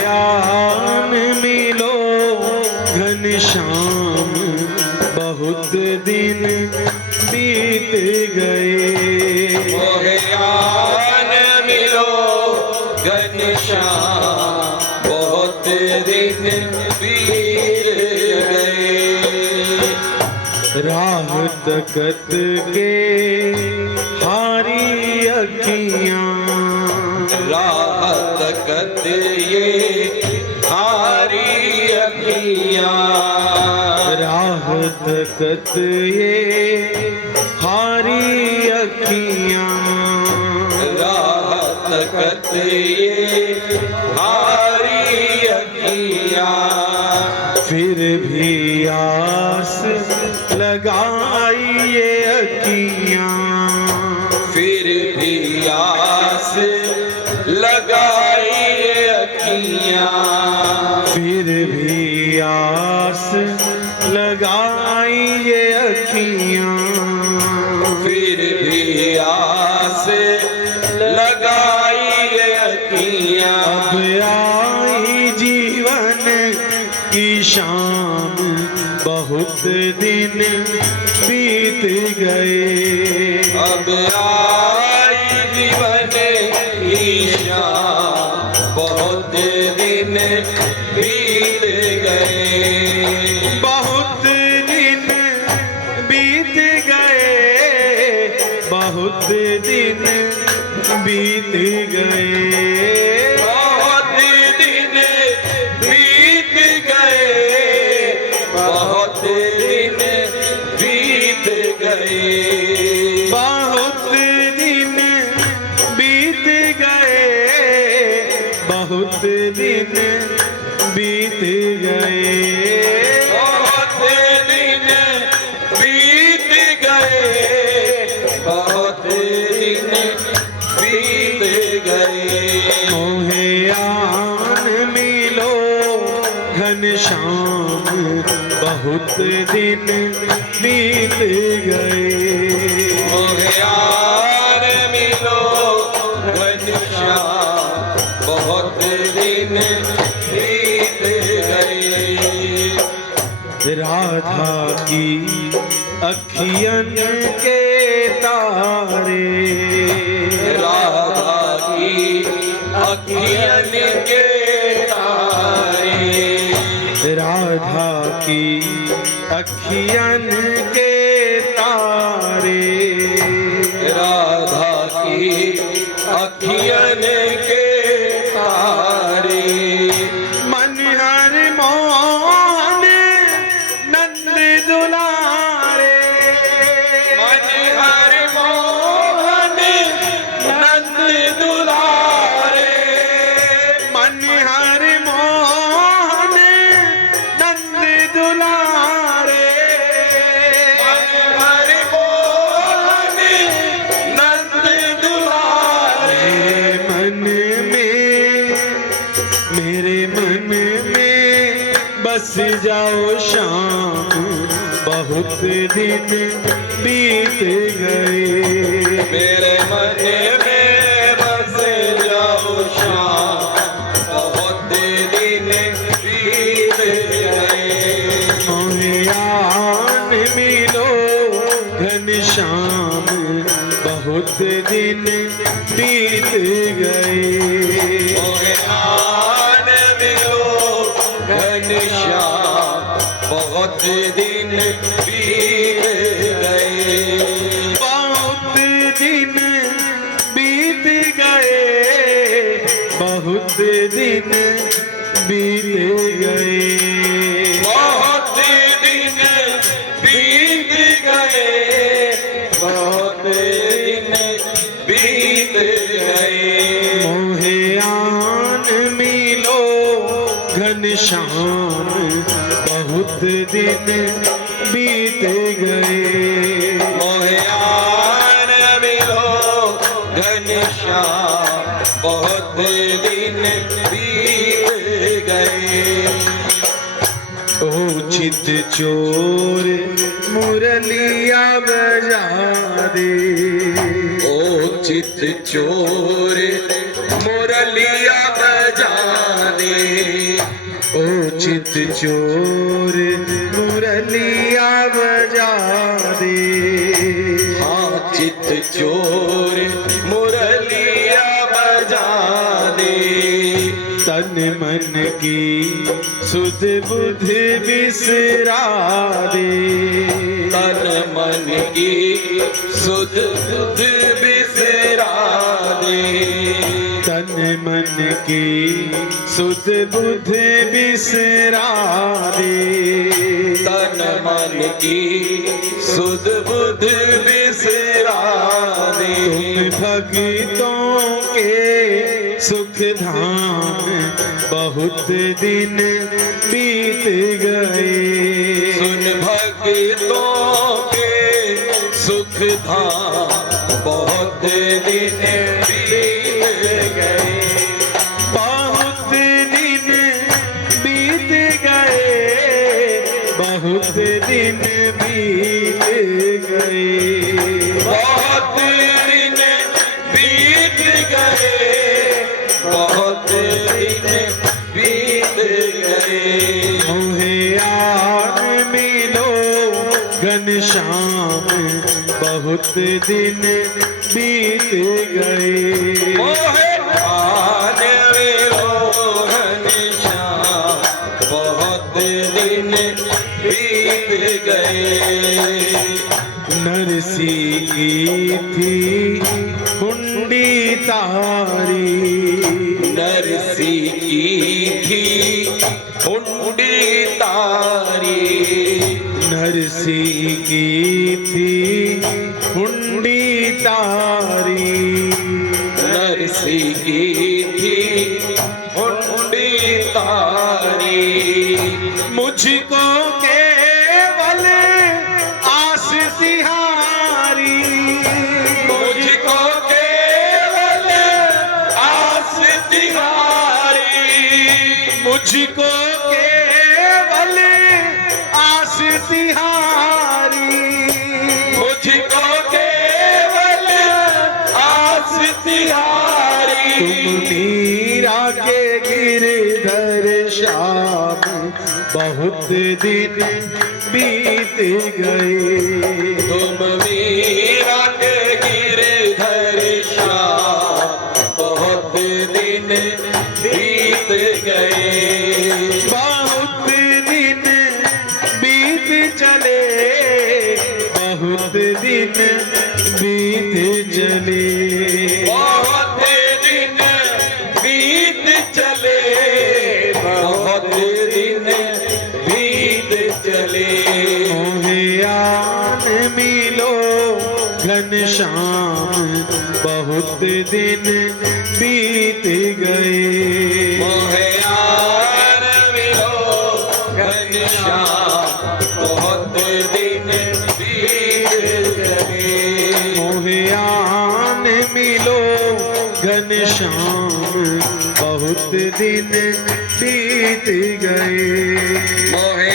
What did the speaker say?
ज्ञान मिलो घनश्याम, बहुत दिन बीत गए। ज्ञान मिलो घनश्याम, बहुत दिन बीत गए। राह तकत के हारी अखियाँ, राह तकत ये हारी अखियाँ, राह तकत ये हारी अखियाँ, राह तकत ये हारी अखियाँ। फिर भी आस लगाई ये अखियाँ, फिर भी आस लगाई ये अखियाँ, फिर भी आस लगाई ये अखियाँ, फिर भी आस लगाई ये अखियाँ। अब आई जीवन की शाम, बहुत दिन बीत गए। अब आई जीवन की शाम, बहुत दिन बीत गए। बहुत दिन बीत गए, बहुत दिन बीत गए, बहुत दिन बीत गए, बहुत दिन बीत गए। बहुत दिन बीत गए, बहुत दिन बीत गए, बहुत दिन बीत गए, बहुत दिन बीत गए। मोहे आन मिलो घनश्याम, बहुत दिन बीत गए। यार मिलो घनश्याम, बहुत दिन बीत गए। राधा की अखियन के तारे, राधा की अखियन के तारे, राधा की अखियन के तारे, राधा की अखियन के तारे। मन हर मोहन नंद दुलारे, मन हर मोहन नंद दुलारे, मन हर मोहन नंद दुलारे, मन हर मोहन नंद दुलारे। मेरे मन में बस जाओ शाम, बहुत दिन बीत गए। मेरे मन में बस जाओ शाम, बहुत दिन बीत गए। मोहियान मिलो घनश्याम, बहुत दिन बीत गए। ज्ञान मिलो घनश्याम, बहुत दिन बीत गए। बहुत दिन बीत गए, बहुत दिन बीत गए, बहुत दिन बीत गए, बहुत दिन बीत गए। मोहे आन मिलो घनश्याम, बहुत दिन बीत गए। मोहयान मिलो घनश्याम, बहुत दिन बीत गए। ओ चित चोर मुरलिया बजा दे, ओ चित चोर मुरलिया बजा दे, चित चोर मुरलिया बजा दे। हाँ चित चोर मुरलिया बजा दे। तन मन की सुध बुध बिसरा दे। तन मन की सुध बुध बिसरा दे। तन मन की सुध बुध बिसरा दे। तन मन की सुध बुध बिसरा दे। तुम भक्तों के सुख धाम बहुत दिन बीत गए। सुन भक्तों के सुख धाम बहुत दिन बीत गए। बहुत दिन बीत गए। बहुत दिन बीत गए। बहुत दिन बीत गए। बहुत दिन बीत गए। मोहे यार मिलो घनश्याम बहुत दिन बीत गए। मोहे आन मिलो घनश्याम बहुत दिन बीत गए। नरसी की थी हुंडी तारी। नरसी की थी हुंडी तारी। नरसी की थी हुंडी तारी। नरसी की थी हुंडी तारी। मुझको केवल आस तिहारी। मुझको केवल आस तिहारी। मुझको केवल आस तिहारी। मुझको केवल आस तिहारी। तुम मीरा के गिरधर श्याम बहुत दिन बीत गए। तुम मीरा के गिरधर श्याम बहुत दिन बीत गए। बहुत दिन बीत चले। बहुत दिन बीत चले। बहुत दिन बीत चले। बहुत दिन बीत चले। मोहियान मिलो घनश्याम बहुत दिन बीत गए। मोहे यार मिलो घनश्याम बहुत दिन बीत गए। मोहियान मिलो घनश्याम बहुत दिन बीत गए। मोहे